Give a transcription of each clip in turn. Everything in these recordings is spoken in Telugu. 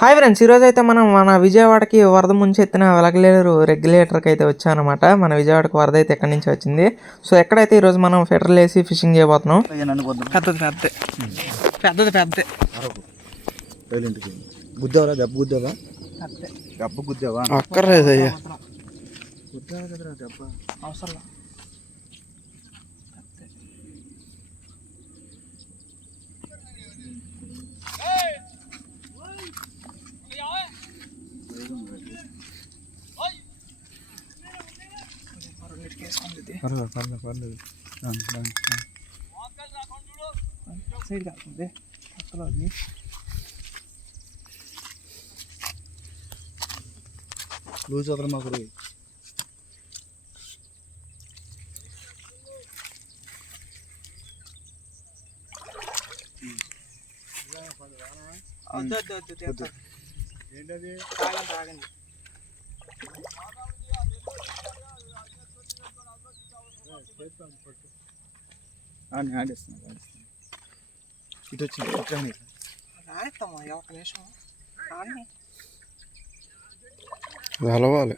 హాయ్ ఫ్రెండ్స్, ఈరోజు అయితే మనం మన విజయవాడకి వరద ముంచెత్తిన వెలగలేరు రెగ్యులేటర్కి అయితే వచ్చానమాట. మన విజయవాడకి వరద అయితే ఎక్కడి నుంచి వచ్చింది. సో ఎక్కడైతే ఈరోజు మనం ఫిటర్లు వేసి ఫిషింగ్ చేయబోతున్నాం. పెద్దది గుద్దావరా దెబ్బ గుద్దావా దెబ్బ గుద్దావా అక్కర్లేదయ్యా గుద్దావా కదరా దెబ్బ అవసరం. పర్లేదు సైడ్ కాకుండా అసలు అది లూజ్ అవుతారు మాకు ఏంటది తాగండి హ్యాండ్ ఇస్తున్నా ఇటు వచ్చింది రాయిస్తామా ఒక నిమిషం అలవాలి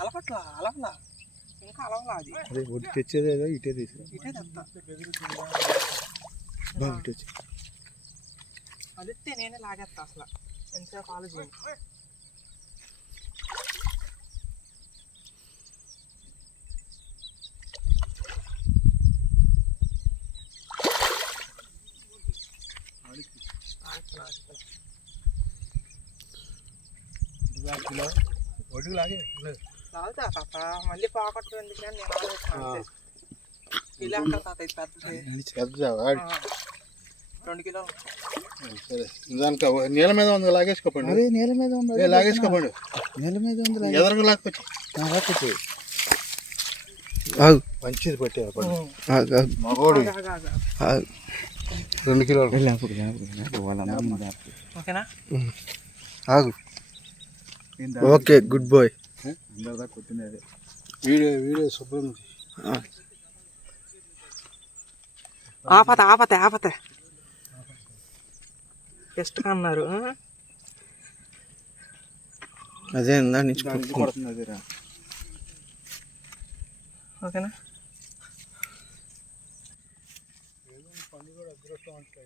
అలపట్లా అలపలా ఇంకా అలవలా అది అదే ఒడ్డు తెచ్చేదేదో ఇటే తీసి ఇటే తెస్తా ఇటు వచ్చి అదిస్తే నేనే లాగేస్తా అసలు ఎంతసేపు ఆలోచన. ఒడ్డుకు లాగే లాగుతా తాత, మళ్ళీ పాకట్టు ఎందుకని నేను ఆలోచిస్తాను. ఇలా అంటారు తాత, ఇది పెద్దది 2 కిలోలు. సరే దానికి నీళ్ళ మీద ఉంది లాగేసుకోపండి. అదే నీళ్ళ మీద ఉంది లాగేసుకోపండి. నీళ్ళ మీద ఉంది ఎదరకు లాక్కొచ్చి మంచిది పట్టే మగోడు 2 కిలోలు. ఓకేనా? ఆగు. Okay, good bye. అందరిదా కొట్టినది వీడియో శుభ్రం. ఆపతే టెస్ట్ అన్నారు. అదే ఇందా నుంచి కొడుతుంది అదేరా. ఓకేనా? పండుగ అదృష్టం అంటే